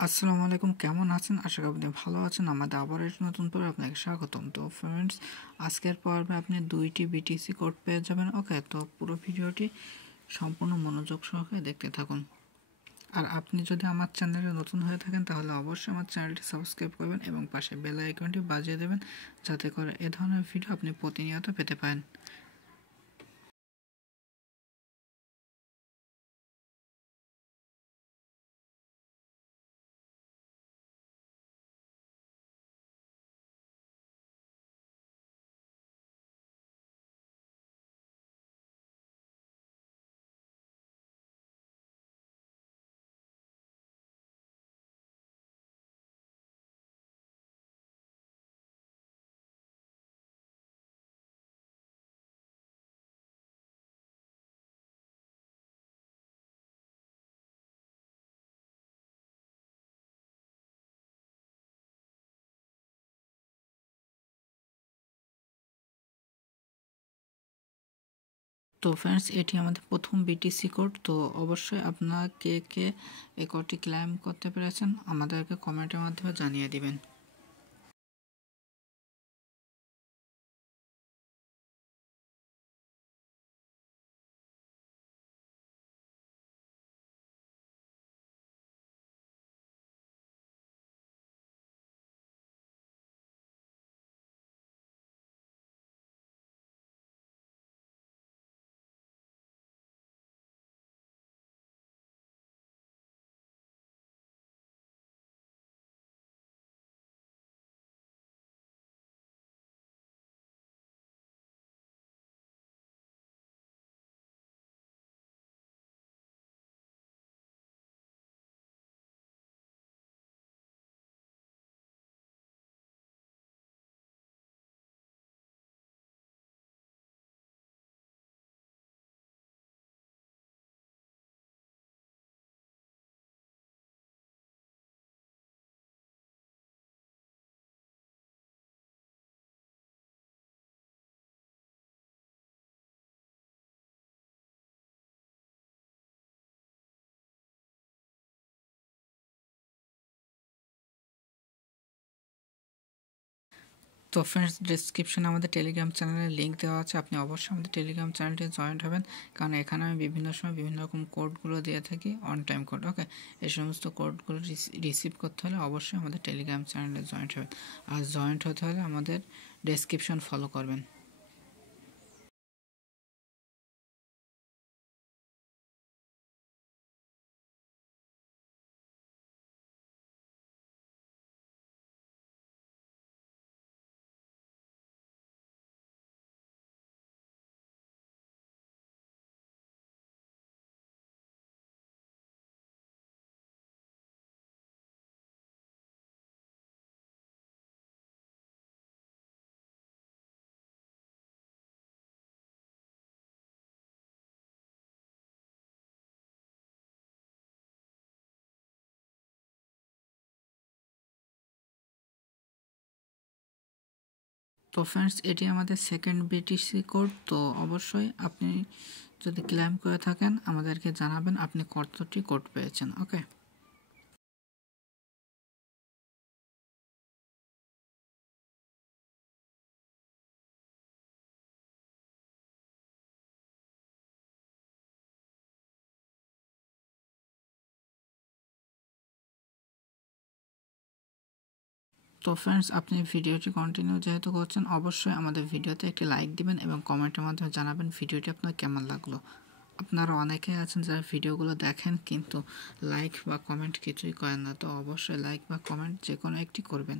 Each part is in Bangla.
আসসালামু আলাইকুম, কেমন আছেন? আশা করি আপনি ভালো আছেন। আমাদের আবার একটি নতুন পর্বে আপনাকে স্বাগতম। তো ফ্রেন্ডস, আজকের পর্বে আপনি 2টি বিটিসি কোড পেয়ে যাবেন। ওকে, তো পুরো ভিডিওটি সম্পূর্ণ মনোযোগ সহকারে দেখতে থাকুন। আর আপনি যদি আমার চ্যানেলে নতুন হয়ে থাকেন তাহলে অবশ্যই আমার চ্যানেলটি সাবস্ক্রাইব করবেন এবং পাশে বেল আইকনটি বাজিয়ে দেবেন, যাতে করে এ ধরনের ভিডিও আপনি প্রতিনিয়ত পেতে পারেন। তো ফ্রেন্ডস, এটি আমাদের প্রথম বিটিসি কোড। তো অবশ্যই আপনারা কে কে এই কোডটি ক্লেম করতে পেরেছেন আমাদেরকে কমেন্টের মাধ্যমে জানিয়ে দিবেন। তো ফ্রেন্ডস, ডিসক্রিপশনে আমাদের টেলিগ্রাম চ্যানেলের লিঙ্ক দেওয়া আছে, আপনি অবশ্যই আমাদের টেলিগ্রাম চ্যানেলটি জয়েন্ট হবেন, কারণ এখানে আমি বিভিন্ন সময় বিভিন্ন রকম কোডগুলো দিয়ে থাকি, অন টাইম কোড। ওকে, এই সমস্ত কোডগুলো রিসিভ করতে হলে অবশ্যই আমাদের টেলিগ্রাম চ্যানেলে জয়েন্ট হবেন। আর জয়েন্ট হতে হলে আমাদের ডেসক্রিপশন ফলো করবেন। তো ফ্রেন্ডস, এটি আমাদের সেকেন্ড বিটিসি কোড। তো অবশ্যই আপনি যদি ক্লেম করে থাকেন আমাদেরকে জানাবেন আপনি কতটি কোড পেয়েছেন। ওকে, তো ফ্রেন্ডস, আপনি ভিডিওটি কন্টিনিউ যেহেতু করছেন অবশ্যই আমাদের ভিডিওতে একটি লাইক দিবেন এবং কমেন্টের মাধ্যমে জানাবেন ভিডিওটি আপনার কেমন লাগলো। আপনারা অনেকেই আছেন যারা ভিডিওগুলো দেখেন কিন্তু লাইক বা কমেন্ট কিছুই করেন না, তো অবশ্যই লাইক বা কমেন্ট যে কোনো একটি করবেন।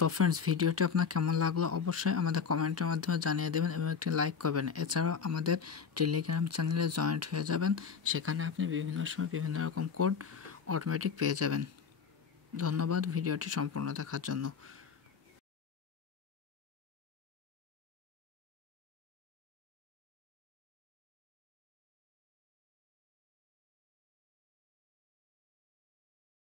তো ফ্রেন্ডস, ভিডিওটি আপনার কেমন লাগলো অবশ্যই আমাদের কমেন্টের মাধ্যমে জানিয়ে দেবেন এবং একটি লাইক করবেন। এছাড়াও আমাদের টেলিগ্রাম চ্যানেলে জয়েন্ট হয়ে যাবেন, সেখানে আপনি বিভিন্ন সময় বিভিন্ন রকম কোড অটোমেটিক পেয়ে যাবেন। ধন্যবাদ ভিডিওটি সম্পূর্ণ দেখার জন্য।